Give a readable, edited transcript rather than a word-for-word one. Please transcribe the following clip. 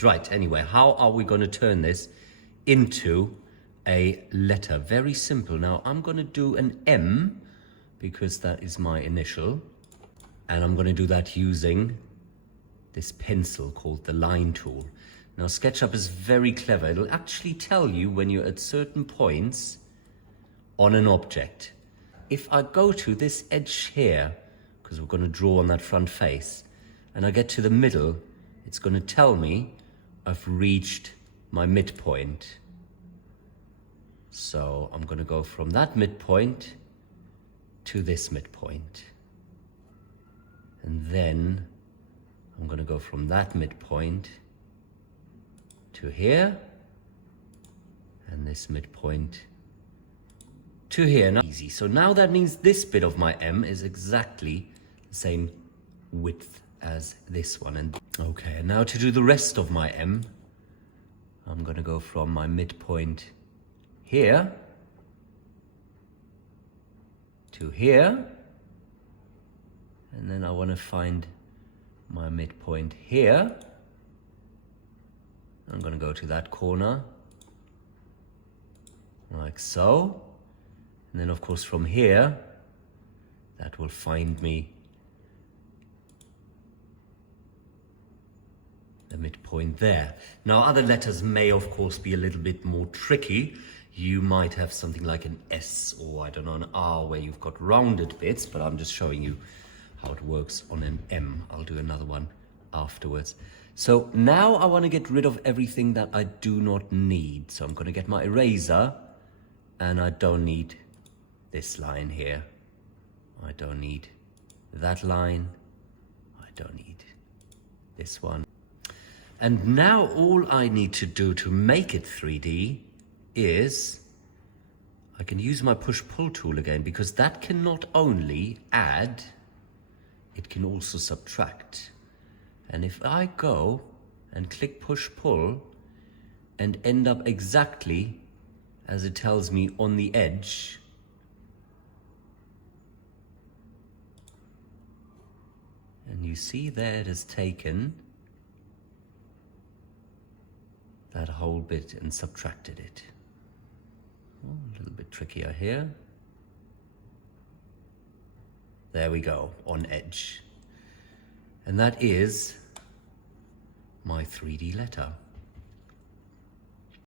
Right, anyway, how are we going to turn this into a letter? Very simple. Now, I'm going to do an M because that is my initial. And I'm going to do that using this pencil called the line tool. Now, Sketchup is very clever. It'll actually tell you when you're at certain points on an object. If I go to this edge here, because we're going to draw on that front face, and I get to the middle, it's going to tell me I've reached my midpoint. So I'm going to go from that midpoint to this midpoint. And then I'm going to go from that midpoint to here, and this midpoint to here. Now, easy. So now that means this bit of my M is exactly the same width as this one. And okay, and now to do the rest of my M, I'm going to go from my midpoint here to here, and then I want to find my midpoint here. I'm going to go to that corner like so, and then of course from here that will find me the midpoint there. Now, other letters may of course be a little bit more tricky. You might have something like an S or I don't know, an R, where you've got rounded bits, but I'm just showing you how it works on an M. I'll do another one afterwards. So now I want to get rid of everything that I do not need. So I'm going to get my eraser, and I don't need this line here. I don't need that line. I don't need this one. And now all I need to do to make it 3D is I can use my push-pull tool again, because that can not only add, it can also subtract. And if I go and click push-pull and end up exactly as it tells me on the edge, and you see there it has taken that whole bit and subtracted it. Oh, a little bit trickier here. There we go, on edge. And that is my 3D letter.